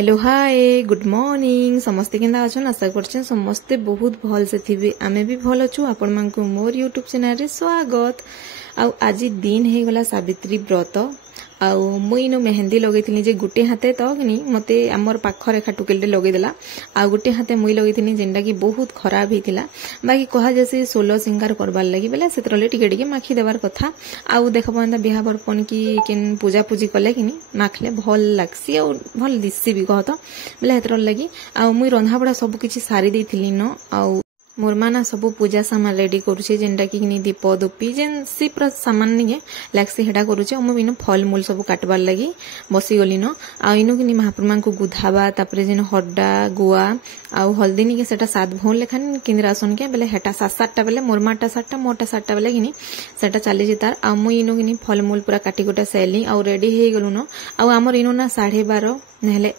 Hello hi good morning समस्ते केंदा अछन आशा करछन समस्ते बहुत भल से थिबे आमे भी भल अछु आपण मानकु मोर यूट्यूब चैनल रे स्वागत। आउ आज दिन हे गला सावित्री व्रत आउ मुइनो मेहंदी लगैथिनी जे गुटे हाथे तो कि मते हमर पाख रेखा टुकेल लगे देला आ गुटे हाथे मुई लगैथिनी जेंडा कि बहुत खराब हेतिला बाकी कहा जैसे 16 सिंगार करबार लगी बेला सेतरले टिके टिके माखी देबार कथा आउ देखबंदा बिहा बरपन की केन पूजा पूजी कले कि माखले भल लागसी और भल दिससी भी कहत बेला हेतर लगी आउ मुई रंधा बड़ा सब किछि सारी देथिली न आउ मोर माना सब पूजा सामान रेडी करूचे जेनटा कि दीप दुपी जेन सी पूरा सामान निगे लागसी हेडा करूचे मु बिनो फल मूल सब काटबार लगी बसी गली न आ इनु कि महाप्रभु को गुधाबा तापरे जेन हड्डा गुआ आउ हल्दी निके सेटा 7 भौन लेखान किंद्रासन के बेले हेटा 7-7टा बेले मोर माटा 7टा मोटा 7टा बेले कि सेटा चली जितार आ मु इनु कि फल मूल पूरा काटी गोटा सेली आउ रेडी हे गलु न आउ हमर इनु ना 12:30 नहले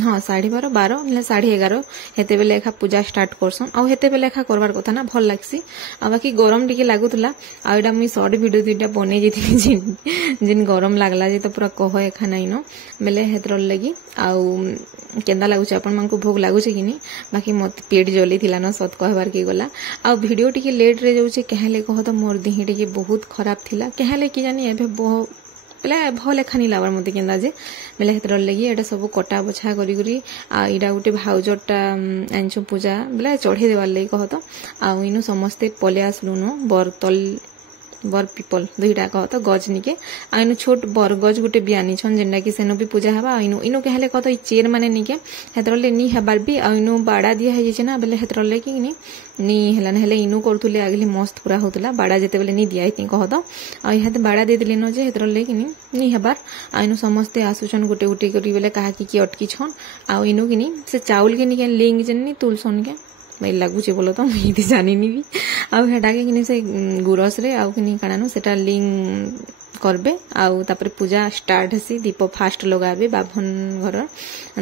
हाँ 12:30 ना 11:30 हेते बेले एखा पूजा स्टार्ट करसन आउ हेते बेले एखा करबार कथा ना भल लागसी आ बाकी गरम टिके लागुतला आ एडा मुई शॉर्ट वीडियो दुइटा बने जेथिनी जिन गरम लागला जे तो पूरा कह एखा नै न बेले हेतर लगी आउ केंदा लागुछ अपन मानकु भोग लागुछ कि नी बाकी मत पेट जली थिला न सत कहबार के गला आ वीडियो टिके लेट रे जाउछ कहले कह तो मोर देही टिके बहुत खराब थिला कहले कि जानी एबे बेले भल एखानी लाबार मते केंदा जे बेले हेतर लगी एटा सब कटा बछा करी करी आ इडा गुटे भाउजटा आंचो पूजा बेले चढ़े देवार लगी कहत आ इनु समस्ते पले आसलु न बरतल बर पीपल दुईटा कहत गज निके आ इनु छोट बर गज गुटे बियानी छन जेंडा कि सेनो भी पूजा हबा इनु कहले कहत ई चेर माने निके हेतरले नी हबार भी आ इनु बाड़ा दिया हे जे ना बेले हेतरले कि नी हेलन हेले इनु करथुले आगली मस्त पूरा होतला बाड़ा जेते बेले नी दिया हिति कहत आ इहाते बाड़ा दे दिले न जे हेतरले कि नी हबार आ इनु समस्ते आसुछन गुटे गुटे करी बेले कहा कि अटकी छन आ इनु कि से चाउल के निके लिंग जन्नी तुलसन के मैं लागुचे बोलो तो मैं जानिनी भी आउ हेडा के से गुरस रे आउ कि काणानो सेटा लिंग करबे आउ तापरे पूजा स्टार्ट हेसी दीप फास्ट लगाबे बाभन घर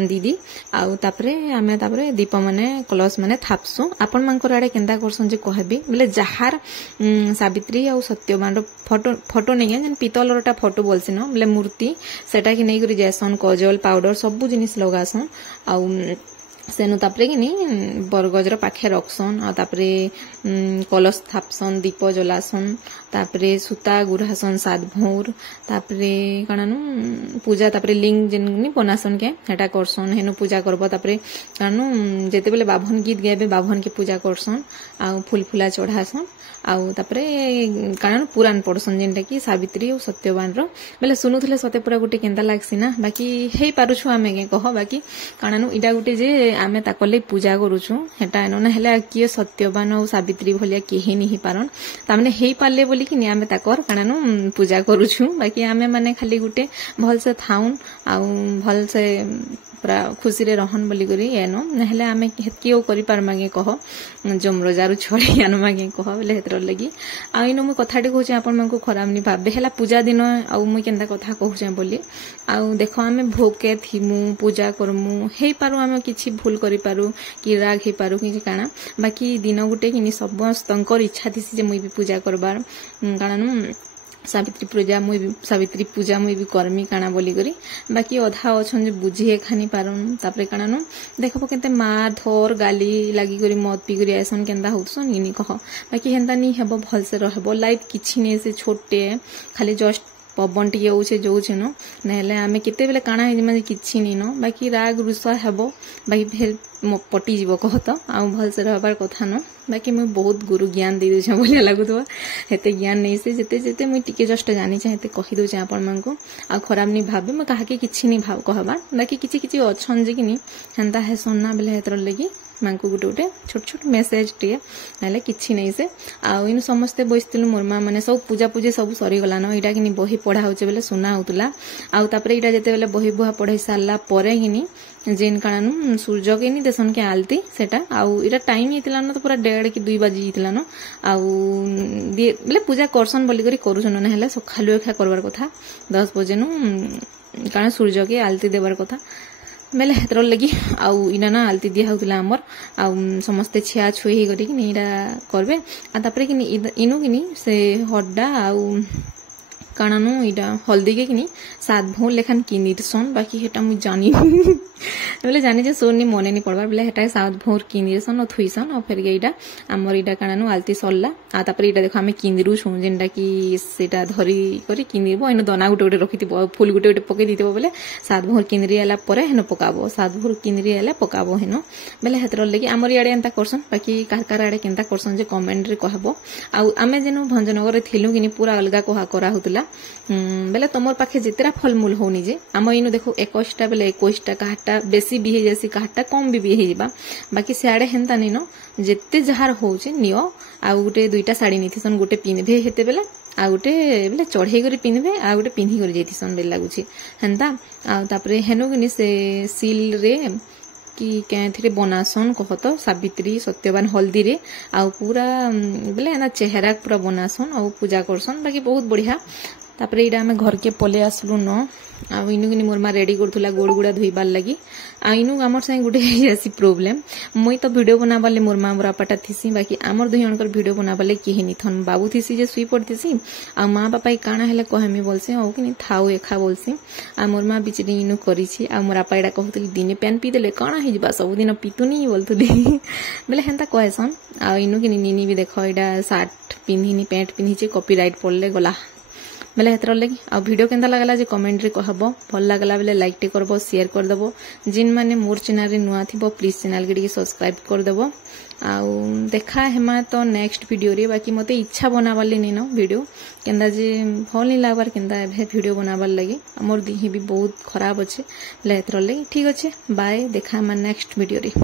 दीदी आउ तापरे आमे तापरे दीप माने कलश माने थापसु आपन मानकर आडे केंदा करसन जे कहबे बोले जहार सावित्री आउ सत्यवान रो फोटो नै जन पितल रोटा फोटो बोलसिन बोले मूर्ति सेटा कि नै करी जैसन कजल पाउडर सब जिनिस लगासन आउ सेनु तापरे कि बरगजर पाखे रखसन आ तापरे कलश थापसन दीप जलासन तापरे सूता गुरासन 7 भौर तापरे काणानु पूजा तापरे लिंग जेन बनासन के हेटा करसन हेनु पूजा करबो तापरे काणानु जेते बेले बाभन गीत गाबे बाभन के पूजा करसन आ फूल फुला चढ़ासन आउ तापरे काणानु पुराण पढ़सन जेनटा कि सावित्री और सत्यवान रो बेले सुनुथले सते पूरा गुटे केंदा लागसी ना बाकी हेई पारुछु आमे के कह बाकी काणानु इडा गुटे जे आमे ताकले पूजा करूछु हेटा एनो ना हेले किए सत्यवान और सावित्री भलिया केही नि पारन तामने हेई पाले बोली कि आमे ताकर काणानु पूजा करूछु बाकी आमे माने खाली गुटे भल से थाउन आउ भल से पूरा खुशी रे रहन बोली करी एनो नहले आमे हेतकी ओ करि पार मागे कह जम रोजारु छोड़ी आन मागे कह बोले हेतर लगी आ इनो मु कथाटे कहूचे आपन मानकु खराब नि भाबे हेला पूजा दिन आउ मु केंदा कथा कहूचे बोली आउ देखो आमे भोके थिमु पूजा करमु हेई पारु आमे किछि भूल करि पारु कि राग हे पारु कि काना बाकी दिन गुटे कि समस्तंकर इच्छा थिसी जे मुई भी पूजा करबार काना सावित्री पूजा मुई भी करमी काना बोली करी बाकी अधा अछन जे बुझी खानी पारन तापरे काना देखबो केते मार थोर गाली लागी करी मत पी करी आसन केंदा होतसन इनी कह बाकी हेंदा नी हेबो भल से रहबो लाइफ किछि ने से छोटे खाली जस्ट पवन टिके होछे जोछे न नहले आमे केते बेले काना हे माने किछि नी न बाकी राग रुसा हेबो बाकी फेर पटी जीव कहत आ भल से रहबार कथा न बाकी मैं बहुत गुरु ज्ञान दे दे बोलिया लागुतबा हेते ज्ञान नै से जेते जेते मैं टिके जस्ट जानि छै हेते कहि दो छै आपन मानको आ खराब नि भाबे मैं काहा के किछि नि भाव कहबार बाकी किछि किछि अछन जे किनी हंता है सोना बेले हेतर लगी मानकु गुटे गुटे छोट छोट मेसेज टिए नाले किछि नै से आ इन समस्ते बइस्तिलु मोर मा माने सब पूजा पूजी सब सरी गला न इटा किनी बही पढा होचे बेले सुना होतला आ तापरे इटा जेते बेले बही बुहा पढाई सारला परे किनी जेन काणानु सूर्य के नी देसन के आलती सेटा आउ इटा टाइम हितला न तो पूरा 1:30 कि 2 बजे हितला न आउ बेले पूजा करसन बोली करी करूछन न हेले सखालु एखा करबार कथा 10 बजे नु काना सूर्य के आलती देबार कथा बेले हेतर लगी आउ इना ना आलती दिया होतला हमर आउ समस्ते छिया छुई करी कि नीरा करबे आ तापरे कि इनु कि से हड्डा आउ कानानु इटा हल्दी के किनी 7 भौं लेखान किनिरसन बाकी हेटा मु जानी बोले जानी जे सोनी मने नहीं पड़बार बोले हेटा साउथ भोर किंदिसन और थुईसन और फिर एटा आमर एटा काणानु आलती सरला आ तापर एटा देखो आमे किंदिरु छु जेनटा कि सेटा धरी करी किंदिबो इन दाना गुटे गुटे रखिथिबो फूल गुटे गुटे पके दिथिबो बोले सात भोर किंदरी आला परे हेनो पकाबो सात भोर किंदरी आला पकाबो हेनो बोले हेतर लगी आमर याडे एंता करसन बाकी कार आडे केंता करसन जे कमेंट रे कहबो आ आमे जेनु भंजनगर रे थिलु किनी पूरा अलगा कोहा करा होतला बोले तमर पाखे जितरा फलमूल होनी जे आम इनु देखो 21टा बोले 21टा काटा बेसी भी हे जैसी काटा कम भी हे जिबा बाकी सियाडे हेंता नहीं न जेते जहार होचे नियो आ गुटे दुईटा साड़ी निथिसन गुटे पिनभे हेते बेला आ गुटे बोले चढ़े करी पिनभे आ गुटे पिन्ही करी जेथिसन बेला लागुची हेंता आ तापरे हेनु किनी से सील रे कि कैथिरे बनासन कहत सावित्री सत्यवान हल्दी रे आ पूरा बोले ना चेहरा पूरा बनासन आ पूजा करसन बाकी बहुत बढ़िया तापरे इडा हमें घर के पले आसलु न आ इनु किनी मोर मा रेडी करथुला गोड़ गुड़ा धोइबार लगी आ इनु हमर संग गुटे ऐसी प्रॉब्लम मुई तो वीडियो बनाबाले मोर मा मोरा पाटा थिसी बाकी हमर दुई जणकर वीडियो बनाबाले केही नि थन बाबू थिसी जे सुई पड़तिसी आ मां बापा काना हेले कहमी बोलसे ओ किनी थाउ एखा बोलसी आ मोर मा बिचरी इनु करिछि आ मोरा पाइडा कहतली दिने पेन पी देले काना हि जबा सब दिन पितुनी बोलतुली बोले हेंता कहसन आ इनु किनी निनी भी देखो एडा शर्ट पिन्हिनी पैंट पिन्हिछि कॉपीराइट पड़ले गला बोले हेतर लगी आ वीडियो केंता लागला जे कमेंट रे कहबो भल लागला बोले लाइक टे करबो शेयर कर देबो जिन माने मोर चैनल रे नुआ थिबो प्लीज चैनल के सब्सक्राइब कर देबो आ देखा हेमा तो नेक्स्ट वीडियो रे बाकी मते इच्छा बनाबाले नै न वीडियो केंदा जे भल नि लागबार केंदा एभे वीडियो बनाबार लागि हमर दिही भी बहुत खराब अछि बोले हेतर लगी ठीक अछि बाय देखा हम नेक्स्ट वीडियो रे।